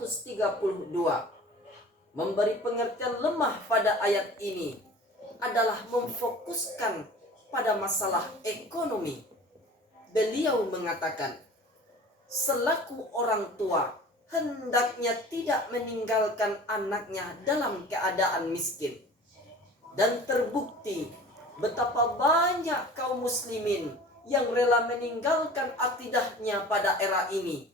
132 memberi pengertian lemah pada ayat ini adalah memfokuskan pada masalah ekonomi. Beliau mengatakan, selaku orang tua hendaknya tidak meninggalkan anaknya dalam keadaan miskin. Dan terbukti betapa banyak kaum muslimin yang rela meninggalkan akidahnya pada era ini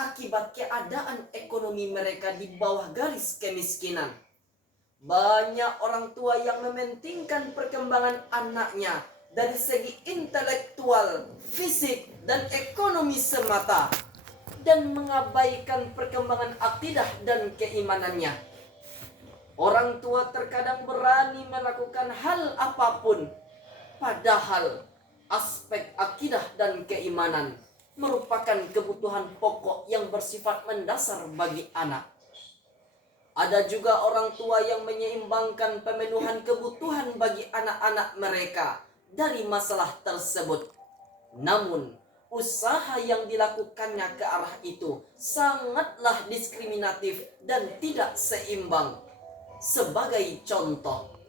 akibat keadaan ekonomi mereka di bawah garis kemiskinan. Banyak orang tua yang mementingkan perkembangan anaknya dari segi intelektual, fisik, dan ekonomi semata, dan mengabaikan perkembangan akidah dan keimanannya. Orang tua terkadang berani melakukan hal apapun, padahal aspek akidah dan keimanan merupakan kebutuhan pokok yang bersifat mendasar bagi anak. Ada juga orang tua yang menyeimbangkan pemenuhan kebutuhan bagi anak-anak mereka dari masalah tersebut. Namun, usaha yang dilakukannya ke arah itu sangatlah diskriminatif dan tidak seimbang. Sebagai contoh,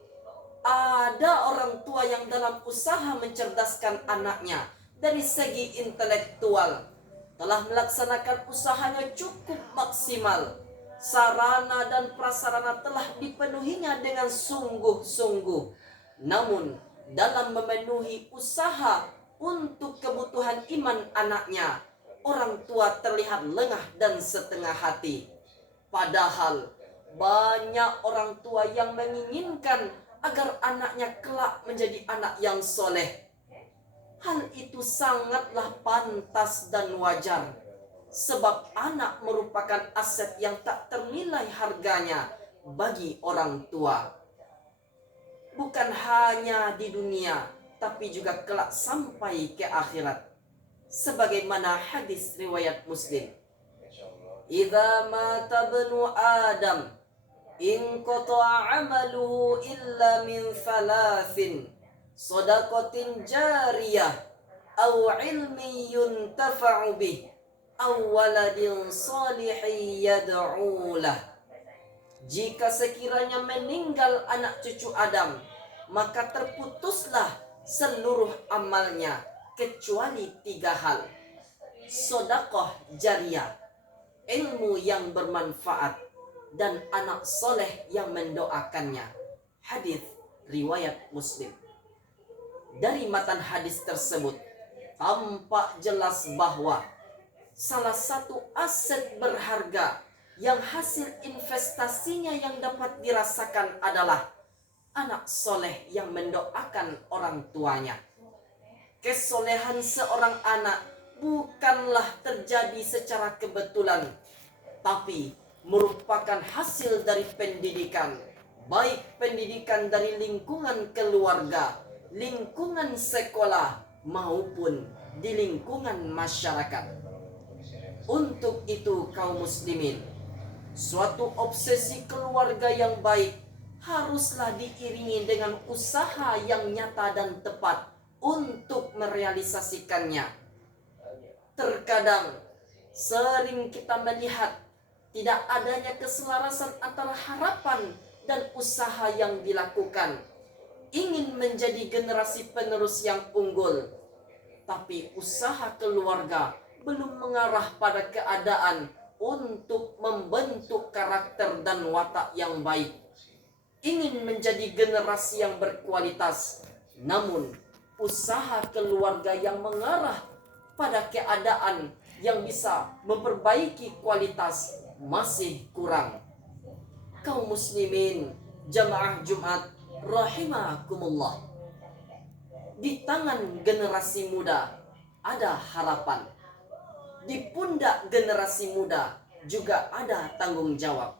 ada orang tua yang dalam usaha mencerdaskan anaknya dari segi intelektual telah melaksanakan usahanya cukup maksimal. Sarana dan prasarana telah dipenuhinya dengan sungguh-sungguh. Namun, dalam memenuhi usaha untuk kebutuhan iman anaknya, orang tua terlihat lengah dan setengah hati. Padahal banyak orang tua yang menginginkan agar anaknya kelak menjadi anak yang soleh. Hal itu sangatlah pantas dan wajar, sebab anak merupakan aset yang tak ternilai harganya bagi orang tua. Bukan hanya di dunia, tapi juga kelak sampai ke akhirat. Sebagaimana hadis riwayat Muslim. Idza mata ibnu Adam inqata'a 'amaluhu illa min thalathin, shadaqatin jariyah aw 'ilmin yuntafa'u bih aw waladin salihin yad'u lah. Jika sekiranya meninggal anak cucu Adam, maka terputuslah seluruh amalnya kecuali 3 hal. Sedekah jariyah, ilmu yang bermanfaat, dan anak soleh yang mendoakannya. Hadis riwayat Muslim. Dari matan hadis tersebut tampak jelas bahwa salah satu aset berharga yang hasil investasinya yang dapat dirasakan adalah anak soleh yang mendoakan orang tuanya. Kesolehan seorang anak bukanlah terjadi secara kebetulan, tapi merupakan hasil dari pendidikan, baik pendidikan dari lingkungan keluarga, lingkungan sekolah, maupun di lingkungan masyarakat. Untuk itu kaum muslimin, suatu obsesi keluarga yang baik haruslah diiringi dengan usaha yang nyata dan tepat untuk merealisasikannya. Terkadang sering kita melihat tidak adanya keselarasan antara harapan dan usaha yang dilakukan. Ingin menjadi generasi penerus yang unggul, tapi usaha keluarga belum mengarah pada keadaan untuk membentuk karakter dan watak yang baik. Ingin menjadi generasi yang berkualitas, namun usaha keluarga yang mengarah pada keadaan yang bisa memperbaiki kualitas masih kurang. Kaum muslimin jamaah Jumat rahimakumullah, di tangan generasi muda ada harapan. Di pundak generasi muda juga ada tanggung jawab.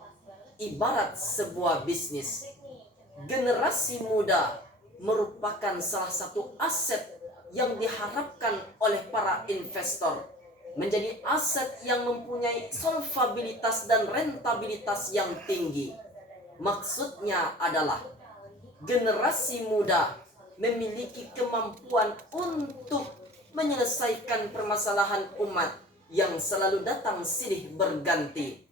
Ibarat sebuah bisnis, generasi muda merupakan salah satu aset yang diharapkan oleh para investor, menjadi aset yang mempunyai solvabilitas dan rentabilitas yang tinggi. Maksudnya adalah generasi muda memiliki kemampuan untuk menyelesaikan permasalahan umat yang selalu datang silih berganti.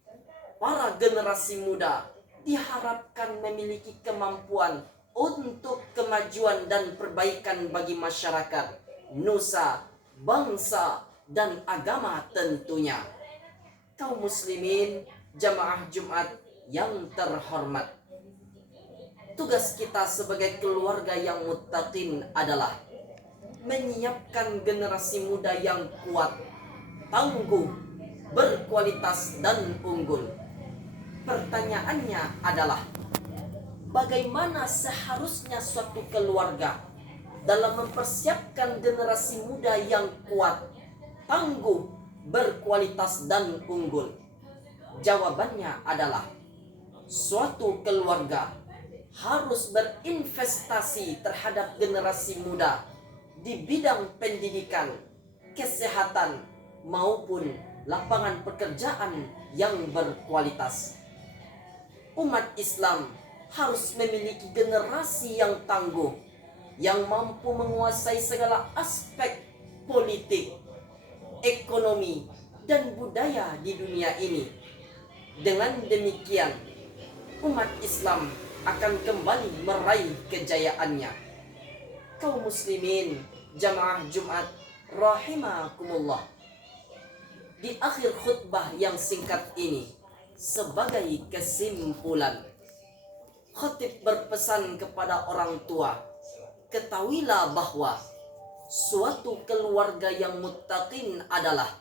para generasi muda diharapkan memiliki kemampuan untuk kemajuan dan perbaikan bagi masyarakat, nusa, bangsa, dan agama tentunya. Kaum muslimin, jamaah Jumat yang terhormat, tugas kita sebagai keluarga yang muttaqin adalah menyiapkan generasi muda yang kuat, tangguh, berkualitas, dan unggul. Pertanyaannya adalah, bagaimana seharusnya suatu keluarga dalam mempersiapkan generasi muda yang kuat, tangguh, berkualitas, dan unggul? Jawabannya adalah, suatu keluarga harus berinvestasi terhadap generasi muda di bidang pendidikan, kesehatan, maupun lapangan pekerjaan yang berkualitas. Umat Islam harus memiliki generasi yang tangguh, yang mampu menguasai segala aspek politik, ekonomi, dan budaya di dunia ini. Dengan demikian, umat Islam akan kembali meraih kejayaannya. Kaum muslimin, jamaah Jumat rahimakumullah, di akhir khutbah yang singkat ini, sebagai kesimpulan, khatib berpesan kepada orang tua, ketahuilah bahwa suatu keluarga yang muttaqin adalah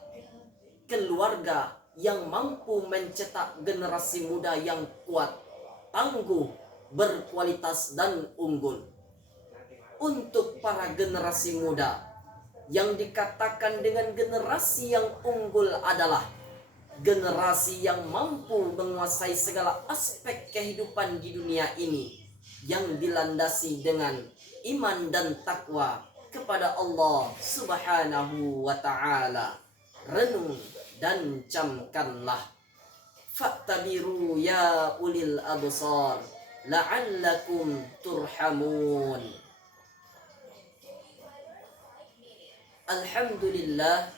keluarga yang mampu mencetak generasi muda yang kuat, tangguh, berkualitas, dan unggul. Untuk para generasi muda, yang dikatakan dengan generasi yang unggul adalah generasi yang mampu menguasai segala aspek kehidupan di dunia ini, yang dilandasi dengan iman dan takwa kepada Allah Subhanahu wa ta'ala. Renung dan camkanlah. Fa'tabiru ya ulil absar la'allakum turhamun. Alhamdulillah,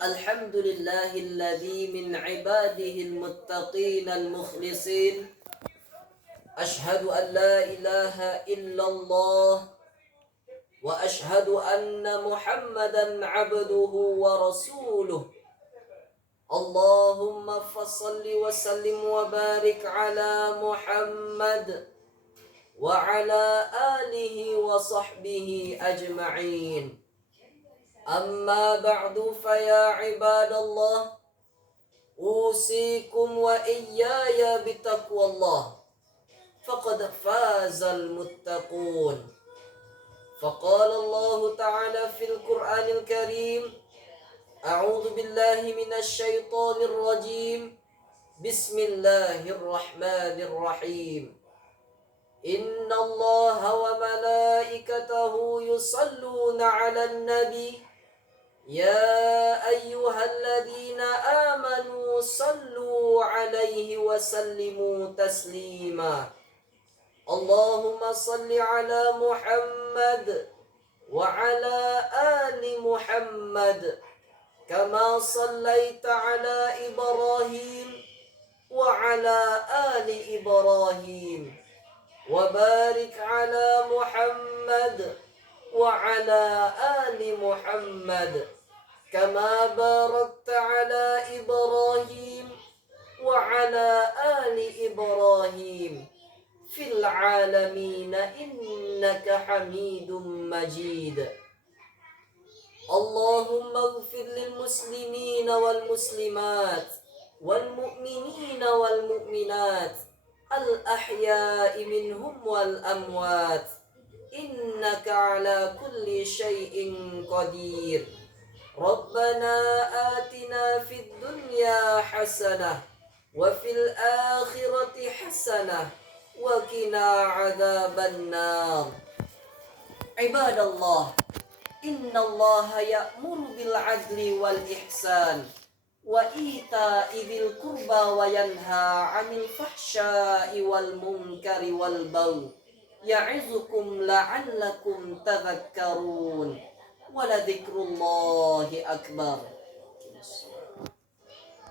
alhamdulillahilladzi min ibadihil muttaqin al-mukhlisin. Ashhadu an la ilaha illallah wa ashhadu anna Muhammadan abduhu wa rasuluh. Allahumma fassalli wa sallim wa barik ala Muhammad wa ala alihi wa sahbihi ajma'in. Amma ba'du, faya ibadallah, usikum wa iyaya bitaqwallah, faqad fazal muttaqun. Faqala Allah ta'ala fil Qur'anil Karim, a'udzu billahi minasy syaithanir rajim, bismillahirrahmanirrahim. Inna Allah wa malaikatahu yusalluna 'alan nabi, ya ayyuhalladzina amanu sallu 'alaihi wa sallimu taslima. Allahumma salli 'ala Muhammad wa 'ala ali Muhammad kama sallaita 'ala Ibrahim wa 'ala ali Ibrahim, wa barik 'ala Muhammad wa 'ala ali Muhammad kama barakta 'ala Ibrahim wa 'ala ali Ibrahim fil 'alamin innaka Hamidum Majid. Allahumma ighfir lil muslimina wal muslimat wal mu'minina wal mu'minat al-ahya'i minhum wal amwat, innaka ala kulli syai'in qadir. Rabbana atina fid dunya hasanah wa fil akhirati hasanah wa qina adzaban nar. Ibadallah, innallaha ya'muru bil adli wal ihsan wa ita'i dzil qurba wa yanha 'anil fahsya'i wal munkari wal baghi, ya'izukum la'allakum tadhakkarun. Wa la dzikrullahi akbar.